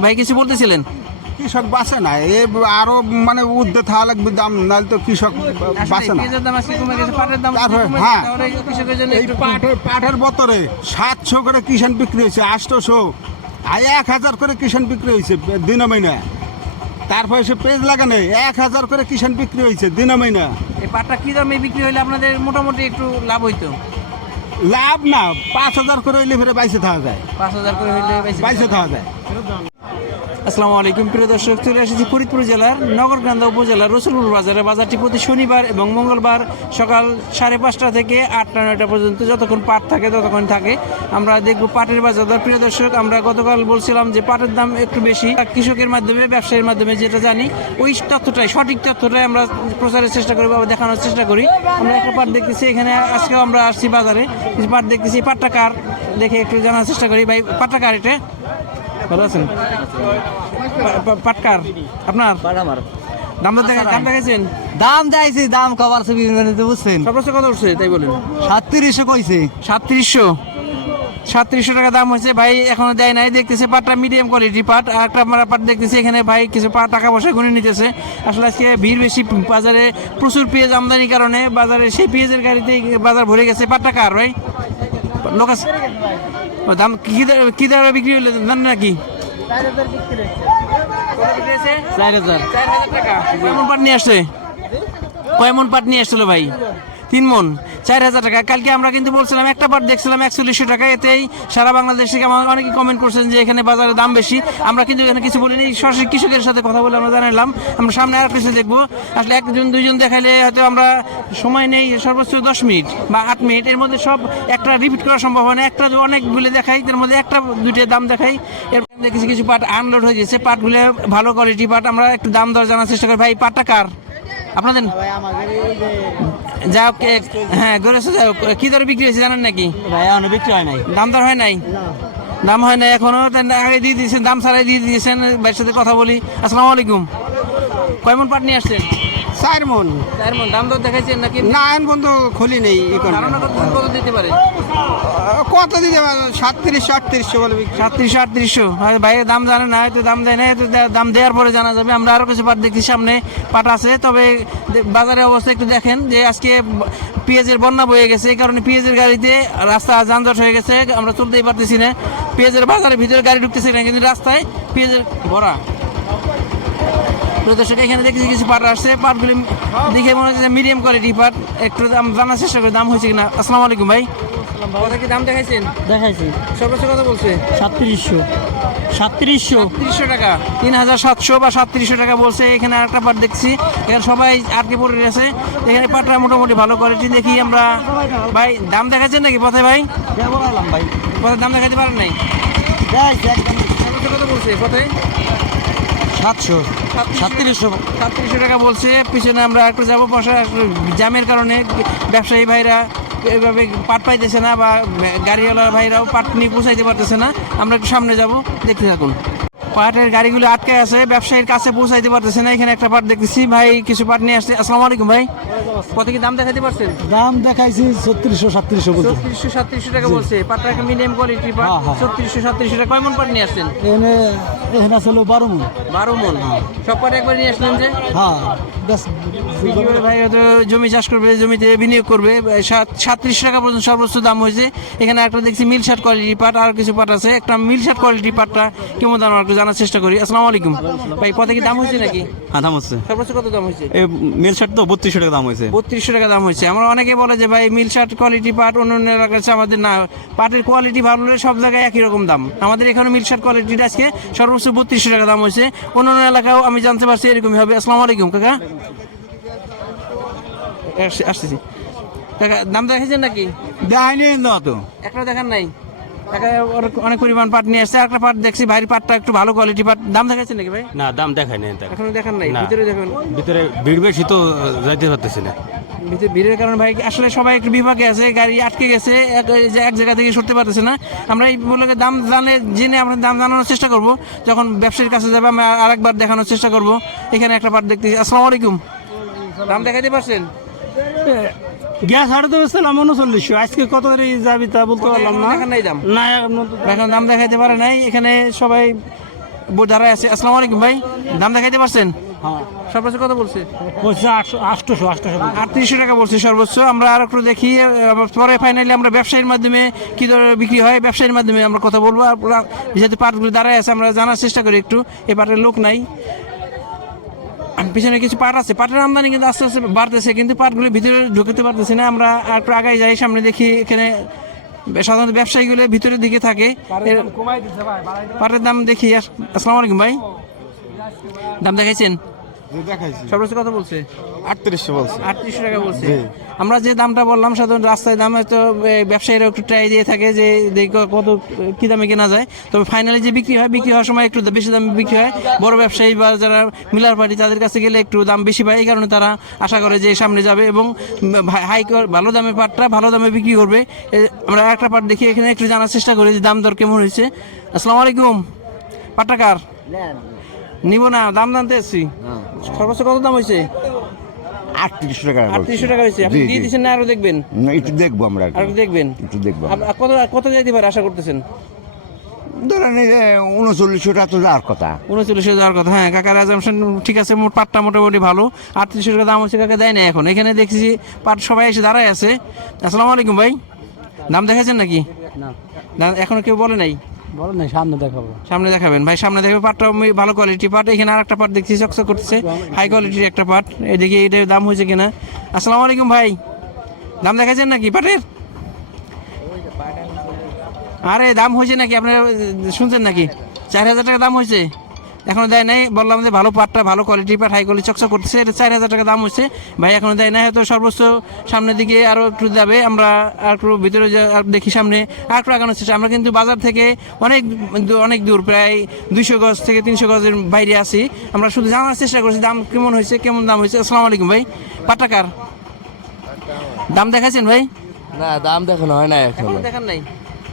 ভাই কিছু বলতেছিলেন? কৃষক বাঁচে না এ আরও মানে উর্ধে থাকা লাগবে দাম নাহলে তো কৃষক বাঁচে না। হ্যাঁ। কৃষকের এই একটু পাটের পাটের বতরে সাতশো করে কিষান বিক্রি হয়েছে আটশোশো। আর এক হাজার করে কিষান বিক্রি হয়েছে দিন মহিনা। তারপরে সে পেজ লাগানো এক হাজার করে কিষান বিক্রি হয়েছে দিন মহিনা। এই পাটটা কি দামে বিক্রি হইলে আপনাদের মোটামুটি একটু লাভ হইতো? লাভ না পাঁচ হাজার করে হইলে ফেরে বাইশে থাকা যায়। পাঁচ হাজার করে হইলে বাইশে থাকা যায়। আসসালামু আলাইকুম, প্রিয় দর্শক, চলে এসেছি ফরিদপুর জেলার নগরকান্দা উপজেলার রসুলপুর বাজারে বাজারটি প্রতি শনিবার এবং মঙ্গলবার সকাল সাড়ে পাঁচটা থেকে আটটা নয়টা পর্যন্ত যতক্ষণ পাট থাকে ততক্ষণ থাকে। আমরা দেখব পাটের বাজার দর। প্রিয় দর্শক, আমরা গতকাল বলছিলাম যে পাটের দাম একটু বেশি। কৃষকের মাধ্যমে, ব্যবসায়ীর মাধ্যমে যেটা জানি, ওই তথ্যটাই, সঠিক তথ্যটাই আমরা প্রচারের চেষ্টা করি বা দেখানোর চেষ্টা করি। আমরা একটা পাট দেখতেছি, এখানে আজকেও আমরা আসছি বাজারে। কিছু পাট দেখতেছি, পাটটা কার? দেখে একটু জানার চেষ্টা করি। ভাই, পাটটা কার এটা? ভালো আছেন? পা- পা- পাটকার আপনার? আমার। দাম দাম দেখাইছেন? দাম। চাইছি দাম কবার ছবি বুঝছেন। সর্বোচ্চ কত উঠছে তাই বলেন? সাতত্রিশশো কইছে। সাতত্রিশশো। সাতত্রিশশো টাকা দাম হয়েছে। ভাই এখনও দেয় নাই। দেখতেছে পাটটা মিডিয়াম কোয়ালিটি পাট। আর একটা আমরা পাট দেখতেছি এখানে ভাই কিছু পাট টাকা পয়সা গুনে নিতেছে। আসলে আজকে ভিড় বেশি বাজারে প্রচুর পেঁয়াজ আমদানির কারণে। বাজারে সেই পেঁয়াজের গাড়িতে বাজার ভরে গেছে। পাট টাকা আর ভাই? দাম কি কি দরে বিক্রি হলে জানেন নাকি চার হাজার। কয়মন পাট নিয়ে আসছে? কয়মন পাট নিয়ে আসছিল ভাই? তিন মন, চার হাজার টাকা। কালকে আমরা কিন্তু বলছিলাম, একটা পাট দেখছিলাম একচল্লিশশো টাকা, এতেই সারা বাংলাদেশ থেকে আমার অনেকে কমেন্ট করছেন যে এখানে বাজারের দাম বেশি। আমরা কিন্তু এখানে কিছু বলিনি, সরাসরি কৃষকের সাথে কথা বলে আমরা জানালাম। আমরা সামনে আর কিছু দেখব। আসলে একজন, দুইজন দেখাইলে হয়তো আমরা সময় নেই, সর্বোচ্চ দশ মিনিট বা আট মিনিট। এর মধ্যে সব একটা রিপিট করা সম্ভব হয় না। একটা অনেকগুলো দেখাই তার মধ্যে একটা, দুইটা দাম দেখাই। এর মধ্যে কিছু কিছু পাট আনলোড হয়ে গেছে। পাটগুলো ভালো কোয়ালিটি পাট আমরা একটু দাম দর জানার চেষ্টা করি। ভাই পাটটা কার? আপনাদের যাই হোক, হ্যাঁ গরেছে যাই হোক কি দরে বিক্রি হয়েছে জানেন নাকি? ভাই এখনও বিক্রি হয় নাই। দাম দর হয় নাই? দাম হয় নাই এখনও আগে দিয়ে দিয়েছেন দাম ছাড়াই দিয়ে দিয়েছেন ভাইয়ের সাথে কথা বলি। আসসালামু আলাইকুম। কয়মন পাট নিয়ে আসছেন? চার মন চার মন দাম দর দেখাইছেন নাকি? না আইন বন্ধু খুলি নেই কত কত দিতে পারে? কত দিতে পারে? সাতত্রিশশো আটত্রিশশো বলে। সাতত্রিশশো আটত্রিশশো। হয় ভাইয়ের দাম জানে না হয়তো দাম দেয় না হয়তো দাম দেওয়ার পরে জানা যাবে। আমরা আরও কিছু পাট দেখছি সামনে পাট আছে। তবে বাজারের অবস্থা একটু দেখেন যে আজকে পেঁয়াজের বন্যা বয়ে গেছে। এই কারণে পেঁয়াজের গাড়িতে রাস্তা যানজট হয়ে গেছে। আমরা চলতেই পারতেছি না। পেঁয়াজের বাজারের ভিতরে গাড়ি ঢুকতেছি না কিন্তু রাস্তায় পেঁয়াজের ভরা প্রিয় দর্শক এখানে দেখছি কিছু পাট আসছে। পাটগুলি দেখে মনে হচ্ছে মিডিয়াম কোয়ালিটি পাট একটু দাম জানার চেষ্টা করি দাম হয়েছে কিনা? আসসালামু আলাইকুম ভাই। কথা কি দাম দেখাইছেন? দেখাইছি। সর্বোচ্চ কত বলছে? সাতত্রিশশো। সাতত্রিশশো। তিরিশশো টাকা। তিন হাজার সাতশো বা সাতত্রিশশো টাকা বলছে। এখানে আরেকটা পাট দেখছি। এখানে সবাই আটকে পড়ে গেছে এখানে পাটটা মোটামুটি ভালো কোয়ালিটি দেখি আমরা। ভাই দাম দেখাচ্ছেন নাকি পথে ভাই? ভাই। পথে দাম দেখাতে পারেন নাই? কত বলছে? পথে? সাতশো সাতত্রিশশো। সাতত্রিশশো টাকা বলছে। পিছনে আমরা একটু যাব পয়সা জামের কারণে ব্যবসায়ী ভাইরা এভাবে পাট পাইতেছে না বা গাড়িওয়ালা ভাইরাও পাট নিয়ে পৌঁছাইতে পারতেছে না। আমরা একটু সামনে যাব দেখতে থাকুন। পাটের গাড়িগুলো আটকে আছে ব্যবসায়ীর কাছে পৌঁছাইতে পারতেছে না এখানে একটা পাট দেখতেছি। ভাই কিছু পাট নিয়ে আসছে। আসসালামু আলাইকুম ভাই। কত কি দাম দেখাইতে পারছেন? দাম দেখাইছি ছত্রিশশো সাতত্রিশশো ছত্রিশশো সাতত্রিশশো টাকা বলছে। পাটটা একটা মিডিয়াম কোয়ালিটি পাট। হ্যাঁ, হ্যাঁ। ছত্রিশশো সাতত্রিশশো টাকা। কয় মন পাট নিয়ে আসছেন? এখানে এখানে আসলে বারো মন। বারো মন। সব পাট একবার নিয়ে আসলেন যে? হ্যাঁ। ভাই হয়তো জমি চাষ করবে জমিতে বিনিয়োগ করবে সাতত্রিশ টাকা পর্যন্ত সর্বোচ্চ দাম হয়েছে। এখানে একটা দেখছি মিল শার্ট কোয়ালিটি পাট আর কিছু পাট আছে। একটা মিল শার্ট কোয়ালিটি পাটটা কেমন দাম আর একটু জানার চেষ্টা করি। আসসালামু আলাইকুম। ভাই পথে কি দাম হয়েছে নাকি? হ্যাঁ দাম হচ্ছে। সর্বোচ্চ কত দাম হয়েছে? এই মিল শার্ট তো বত্রিশশো টাকা দাম হয়েছে। বত্রিশশো টাকা দাম হয়েছে। আমরা অনেকে বলে যে ভাই মিল শার্ট কোয়ালিটি পাট অন্য অন্য এলাকার আমাদের না পাটের কোয়ালিটি ভালো হলে সব জায়গায় একই রকম দাম। আমাদের এখানে মিল শার্ট কোয়ালিটিটা আজকে সর্বোচ্চ বত্রিশশো টাকা দাম হয়েছে। অন্য অন্য এলাকাও আমি জানতে পারছি এরকমই হবে। আসসালামু আলাইকুম কাকা। আসতেছি। কাকা দাম দেখেছেন নাকি? দেয়নি না তো একটা দেখান নাই। অনেক- অনেক পরিমাণ পাট নিয়ে আসছে। একটা পাট দেখছি ভারী পাটটা একটু ভালো কোয়ালিটি পাট। দাম দেখাচ্ছেন নাকি ভাই? না দাম দেখায় নাই এখনও দেখান নাই? ভিতরে দেখুন। ভিতরে ভিড় বেশি তো যাইতে পারতেছি না। ভিতরে ভিড়ের কারণে ভাই আসলে সবাই একটু বিভাগে আছে গাড়ি আটকে গেছে এক এই যে এক জায়গা থেকে সরতে পারতেছে না। আমরা এই বলে দাম জানে জেনে আমরা দাম জানানোর চেষ্টা করব। যখন ব্যবসায়ীর কাছে যাবে আমরা আরেকবার দেখানোর চেষ্টা করব। এখানে একটা পাট দেখতেছি। আসসালামু আলাইকুম। দাম দেখাইতে পারছেন? গ্যাস হাটে তো বেচছিলাম উনচল্লিশশো। আজকে কত করে যাবি তা বলতে পারলাম না। দাম না এখন দাম দেখাইতে পারে নাই। এখানে সবাই বই দাঁড়ায় আছে। আসসালামু আলাইকুম ভাই দাম দেখাইতে পারছেন? সর্বোচ্চ কত বলছে? বলছে আটশো আটশোশো আটশোশো আটত্রিশশো টাকা বলছে সর্বোচ্চ। আমরা আর একটু দেখি পরে ফাইনালি আমরা ব্যবসায়ীর মাধ্যমে কি দরে বিক্রি হয় ব্যবসায়ীর মাধ্যমে আমরা কথা বলব। আর যেহেতু পাটগুলো দাঁড়ায় আছে আমরা জানার চেষ্টা করি একটু। এই পাটের লোক নাই। পিছনে কিছু পাট আছে পাটের আমদানি কিন্তু আস্তে আস্তে বাড়তেছে কিন্তু পাটগুলো ভিতরে ঢুকতে পারতেছে না। আমরা আর একটু আগায় যাই সামনে দেখি এখানে সাধারণত ব্যবসায়ীগুলো ভিতরের দিকে থাকে। পাটের দাম দেখি আস- আসসালামু আলাইকুম ভাই। দাম দেখাইছেন? দেখাইছি সর্বোচ্চ কত বলছে? আটত্রিশশো বলছে। আটত্রিশশো টাকা বলছে। আমরা যে দামটা বললাম সাধারণত রাস্তায় দামে তো ব্যবসায়ীরা একটু ট্রাই দিয়ে থাকে যে দেখি কত কি দামে কেনা যায়। তবে ফাইনালি যে বিক্রি হয় বিক্রি হওয়ার সময় একটু বেশি দামে বিক্রি হয়। বড় ব্যবসায়ী বা যারা মিলার পার্টি তাদের কাছে গেলে একটু দাম বেশি পায়। এই কারণে তারা আশা করে যে সামনে যাবে এবং হাই ভালো দামে পাটটা ভালো দামে বিক্রি করবে। আমরা একটা পাট দেখি এখানে একটু জানার চেষ্টা করি যে দাম দর কেমন হয়েছে। আসসালামু আলাইকুম। পাটটা কার? নিব না দাম জানতে এসছি। সর্বোচ্চ কত দাম হয়েছে? আটত্রিশশো টাকা আটত্রিশশো টাকা হয়েছে। আপনি দিয়ে দিচ্ছেন না আরও দেখবেন? না, একটু দেখব আমরা আর দেখবেন? একটু দেখব আপ- কত কত যাইতে পারে আশা করতেছেন? ধরেন তো যাওয়ার কথা। উনচল্লিশশো যাওয়ার কথা হ্যাঁ কাকার অ্যাজামশন ঠিক আছে মোট পাটটা মোটামুটি ভালো। আটত্রিশশো টাকা দাম হচ্ছে কাকা দেয় না এখন। এখানে দেখছি পাট সবাই এসে দাঁড়ায় আছে। আসসালামু আলাইকুম ভাই। দাম দেখাচ্ছেন নাকি? না এখনও কেউ বলে নাই? বলো না, সামনে দেখাবো। সামনে দেখাবেন। ভাই, সামনে দেখবে পাটটা ভালো কোয়ালিটি পাট। এখানে আর একটা পাট দেখছি, চকচক করতেছে। হাই কোয়ালিটির একটা পাট। এদিকে এটার দাম হয়েছে কিনা? আসসালামু আলাইকুম ভাই। দাম দেখাচ্ছেন নাকি পাটের? আরে, দাম হয়েছে নাকি? আপনারা শুনছেন নাকি? চার হাজার টাকা দাম হয়েছে। এখনও দেয় নাই বললাম যে ভালো পাটটা ভালো কোয়ালিটি পাট হাই কোয়ালিটি চকচক করতেছে এটা চার হাজার টাকা দাম হচ্ছে ভাই এখনও দেয় নাই হয়তো সর্বোচ্চ সামনের দিকে আরও একটু যাবে আমরা আর একটু ভিতরে দেখি সামনে আর একটু আগানোর চেষ্টা। আমরা কিন্তু বাজার থেকে অনেক অনেক দূর প্রায় দুইশো গজ থেকে তিনশো গজের বাইরে আছি। আমরা শুধু জানার চেষ্টা করছি দাম কেমন হয়েছে কেমন দাম হয়েছে। আসসালামু আলাইকুম ভাই পাটটা কার? দাম দেখাচ্ছেন ভাই? না দাম দেখানো হয় না এখন দেখান নাই?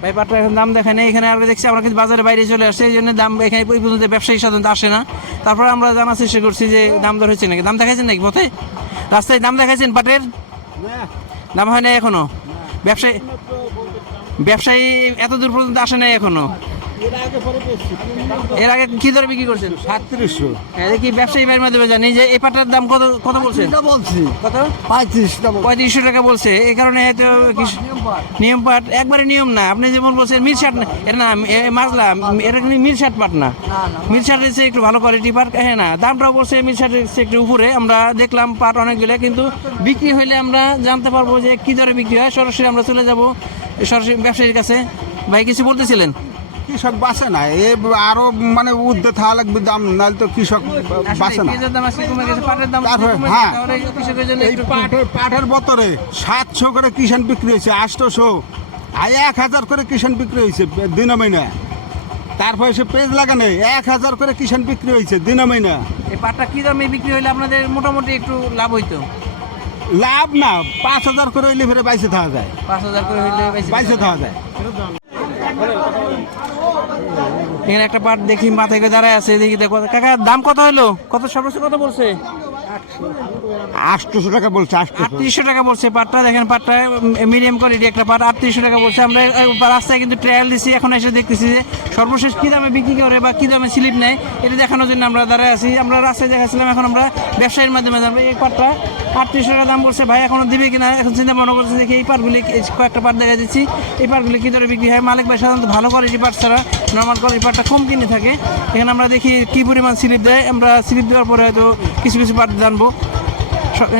ভাই পাটটা এখন দাম দেখে নেই এখানে আর দেখছি আমরা কিন্তু বাজারে বাইরে চলে আসছে এই জন্য দাম এখানে ওই পর্যন্ত ব্যবসায়ী সাধারণত আসে না। তারপরে আমরা জানার চেষ্টা করছি যে দাম দর হচ্ছে নাকি। দাম দেখাইছেন নাকি পথে? রাস্তায় দাম দেখাইছেন পাটের? দাম হয় না এখনও? ব্যবসায়ী ব্যবসায়ী এত দূর পর্যন্ত আসে নাই এখনও? এর আগে কি দরে বিক্রি করছেন? সাতত্রিশশো হ্যাঁ, দেখি ব্যবসায়ী ভাইয়ের মাধ্যমে জানি যে এই পাটার দাম কত কত বলছেন? বলছি। কত? পঁয়ত্রিশ পঁয়ত্রিশশো টাকা বলছে। এই কারণে হয়তো নিয়ম পাট একবারে নিয়ম না। আপনি যেমন বলছেন মিল শার্ট না। এটা না মাজলা এটা মিল শার্ট পাট না। মিল শার্ট হচ্ছে একটু ভালো কোয়ালিটি পাট হ্যাঁ না। দামটাও বলছে মিল শার্টের চেয়ে একটু উপরে। আমরা দেখলাম পাট অনেকগুলো কিন্তু বিক্রি হইলে আমরা জানতে পারব যে কি দরে বিক্রি হয়। সরাসরি আমরা চলে যাব সরাসরি ব্যবসায়ীর কাছে। ভাই কিছু বলতেছিলেন? কৃষক বাঁচে না এ আরও মানে উদ্যোগ থাকা লাগবে দাম নাহলে তো কৃষক বাঁচে না। হ্যাঁ। কৃষকের জন্য এই পাটের বতরে সাতশো করে কিষান বিক্রি হয়েছে আটশোশো আর এক হাজার করে কিষান বিক্রি হয়েছে দিন মহিনা তারপরে সে পেজ লাগানো এক হাজার করে কিষান বিক্রি হয়েছে দিন মহিনা এই পাটটা কি দামে বিক্রি হইলে আপনাদের মোটামুটি একটু লাভ হইতো? লাভ না পাঁচ হাজার করে হইলে ফেরে বাইশে থাকা যায়। পাঁচ হাজার করে হইলে বাইশে থাকা যায়। এখানে একটা পাট দেখি, মাথায় দাঁড়ায় আছে দেখি দেখো। কাকা, দাম কত হলো কত সর্বোচ্চ কত বলছে আটশোশো টাকা বলছে আটত্রিশশো টাকা বলছে পাটটা। দেখেন পাটটা মিডিয়াম কোয়ালিটি একটা পাট, আটত্রিশশো টাকা বলছে। আমরা রাস্তায় কিন্তু ট্রায়াল দিচ্ছি এখন এসে দেখতেছি যে সর্বশেষ কী দামে বিক্রি করে বা কী দামে স্লিপ নেয়, এটা দেখানোর জন্য আমরা দাঁড়ায় আছি। আমরা রাস্তায় দেখাচ্ছিলাম, এখন আমরা ব্যবসায়ীর মাধ্যমে জানব এই পাটটা আটত্রিশশো টাকা দাম বলছে। ভাই, এখনও দিবে কিনা? এখন চিন্তা মনে করছে দেখি এই পাটগুলি কয়েকটা পাট দেখা দিচ্ছি। এই পাটগুলি কী দরে বিক্রি হয়? মালিক ভাই সাধারণত ভালো কোয়ালিটি পাট ছাড়া নর্মাল কোয়ালিটি পাটটা কম কিনে থাকে। এখানে আমরা দেখি কী পরিমাণ স্লিপ দেয়। আমরা স্লিপ দেওয়ার পরে হয়তো কিছু কিছু পাট জানব।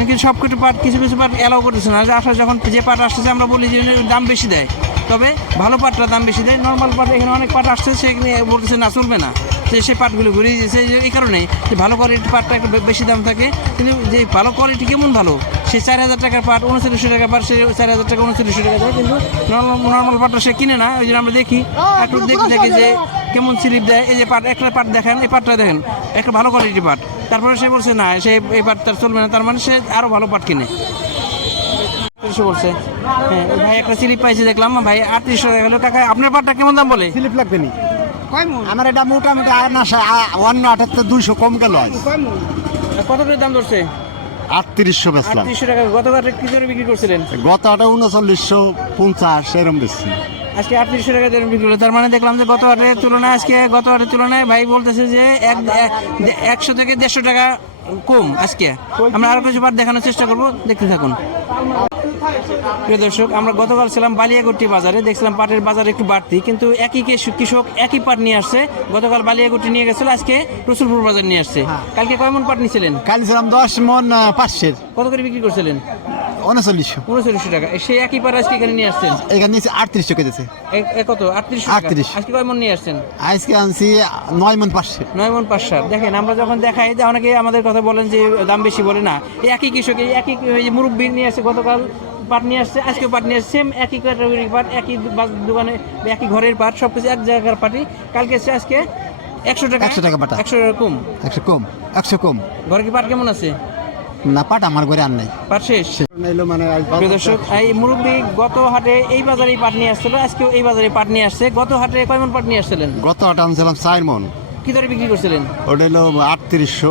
কিন্তু সব কিছু পাট কিছু কিছু পাট অ্যালাউ করতেছে না। আসা যখন যে পাট আসতেছে, আমরা বলি যে দাম বেশি দেয়। তবে ভালো পাটটা দাম বেশি দেয়। নর্মাল পাট এখানে অনেক পাট আসছে সেখানে বলতেছে না, চলবে না। যে সেই পাটগুলো ঘুরিয়ে দিয়েছে এই- এই কারণে যে ভালো কোয়ালিটির পাটটা একটু বেশি দাম থাকে। কিন্তু যে ভালো কোয়ালিটি কেমন ভালো? সে চার হাজার টাকার পাট উনচল্লিশশো টাকা পাট সে চার হাজার টাকা উনচল্লিশশো টাকা দেয়। কিন্তু নর্মাল নর্মাল পাটটা সে কিনে না ওই জন্য আমরা দেখি। একটু দেখি দেখি যে কেমন স্লিপ দেয়। এই যে পাট একটা পাট দেখেন এই পাটটা দেখেন একটা ভালো কোয়ালিটির পাট। তারপরে সে বলছে না সে এই পাট তার চলবে না। তার মানে সে আরও ভালো পাট কিনে। আটত্রিশশো বলছে হ্যাঁ ভাই একটা স্লিপ পাইছে দেখলাম। ভাই আটত্রিশশো টাকা হলো। কাকা আপনার পাটটা কেমন দাম বলে? স্লিপ লাগবে নি। আমার এটা মোটামুটি আর না অন্য আঠাত্তর দুইশো কম গেল কত করে দাম ধরছে? আটত্রিশশো বেচলাম। আটত্রিশশো টাকা। গতকাল কি করে বিক্রি করছিলেন? গত আটা উনচল্লিশশো পঞ্চাশ এরম বেশি আজকে আটত্রিশশো টাকা দরে বিক্রি হলো। তার মানে দেখলাম যে গত হাটের তুলনায় আজকে গত হাটের তুলনায় ভাই বলতেছে যে এক এক- একশো থেকে দেড়শো টাকা কম আজকে। আমরা আরও কিছু বার দেখানোর চেষ্টা করব। দেখতে থাকুন। প্রিয় দর্শক আমরা গতকাল ছিলাম বালিয়াগুটি বাজারে। দেখছিলাম পাটের বাজার একটু বাড়তি কিন্তু একই কৃষক- কৃষক একই পাট নিয়ে আসছে। গতকাল বালিয়াগুটি নিয়ে গেছিল আজকে রসুলপুর বাজার নিয়ে আসছে। কালকে কয় মন পাট নিয়েছিলেন কাল ছিলাম দশ মন পাঁচশের। কত করে বিক্রি করছিলেন? উনচল্লিশশো। উনচল্লিশশো টাকা। সেই একই পাট আজকে এখানে নিয়ে আসছেন? এখানে নিচে আটত্রিশশো কেটেছে কত? আটত্রিশ। 38 আজকে কয় মন নিয়ে আসছেন? আজকে আনছি নয় মন পাঁচশের নয় মন পাঁচ সাত দেখেন আমরা যখন দেখাই যে অনেকে আমাদের কথা বলেন যে দাম বেশি বলে না। এই একই কৃষক এই একই মুরব্বী নিয়ে আসছে গতকাল পাট নিয়ে আসছে আজকে পাট নিয়ে আসছে সেম একই ক্যাটাগরি পাট একই দোকানে একই ঘরের পাট সব কিছু এক জায়গার পাটি কালকে এসছে আজকে একশো টাকা 100 টাকা পাটা। একশো টাকা কম। একশো কম একশো কম। ঘরে কি পাট কেমন আছে? না পাট আমার ঘরে আর নাই। পাট শেষ। মানে দর্শক এই মুরব্বী গত হাটে এই বাজারে পাট নিয়ে আসছিল আজকেও এই বাজারে পাট নিয়ে আসছে। গত হাটে কয় মন পাট নিয়ে আসছিলেন? গত আটা আনছিলাম চার মন। কি দরে বিক্রি করছিলেন? ওটা হলো আটত্রিশশো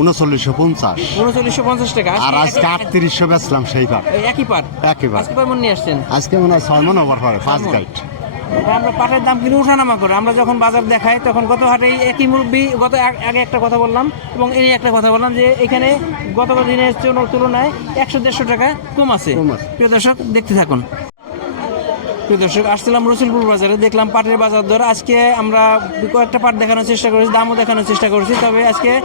উনচল্লিশশো পঞ্চাশ। উনচল্লিশশো পঞ্চাশ টাকা। আর আজকে আটত্রিশশো বেচলাম সেই পার এই একই পাট? একেবারে আজকে কয় মন নিয়ে আসছেন? আজকে মনে হয় ছয় মন ওভার হবে পাঁচ গাইড আমরা পাটের দাম কিন্তু উঠানামা করে। আমরা যখন বাজার দেখাই তখন গত হাটে একই মুরব্বী গত আগ- একটা কথা বললাম এবং এই একটা কথা বললাম যে এখানে গত দিনের তুল- তুলনায় একশো দেড়শো টাকা কম আছে। প্রিয় দর্শক দেখতে থাকুন। প্রিয় দর্শক আসছিলাম রসুলপুর বাজারে দেখলাম পাটের বাজার দর। আজকে আমরা কয়েকটা পাট দেখানোর চেষ্টা করেছি দামও দেখানোর চেষ্টা করেছি। তবে আজকে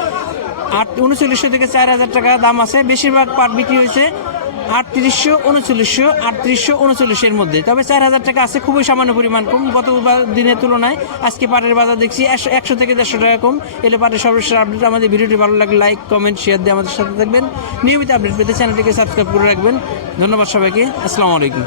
আট উনচল্লিশশো থেকে চার হাজার টাকা দাম আছে। বেশিরভাগ পাট বিক্রি হয়েছে আটত্রিশশো, উনচল্লিশশো, আটত্রিশশো, উনচল্লিশের মধ্যে। তবে চার হাজার টাকা আছে, খুবই সামান্য পরিমাণ কম। গত দিনের তুলনায় আজকে পাটের বাজার দেখছি একশো একশো থেকে দেড়শো টাকা কম। এলে পাটের সর্বশেষ আপডেট আমাদের ভিডিওটি ভালো লাগলে লাইক কমেন্ট শেয়ার দিয়ে আমাদের সাথে থাকবেন। নিয়মিত আপডেট পেতে চ্যানেলটিকে সাবস্ক্রাইব করে রাখবেন। ধন্যবাদ সবাইকে। আসসালামু আলাইকুম।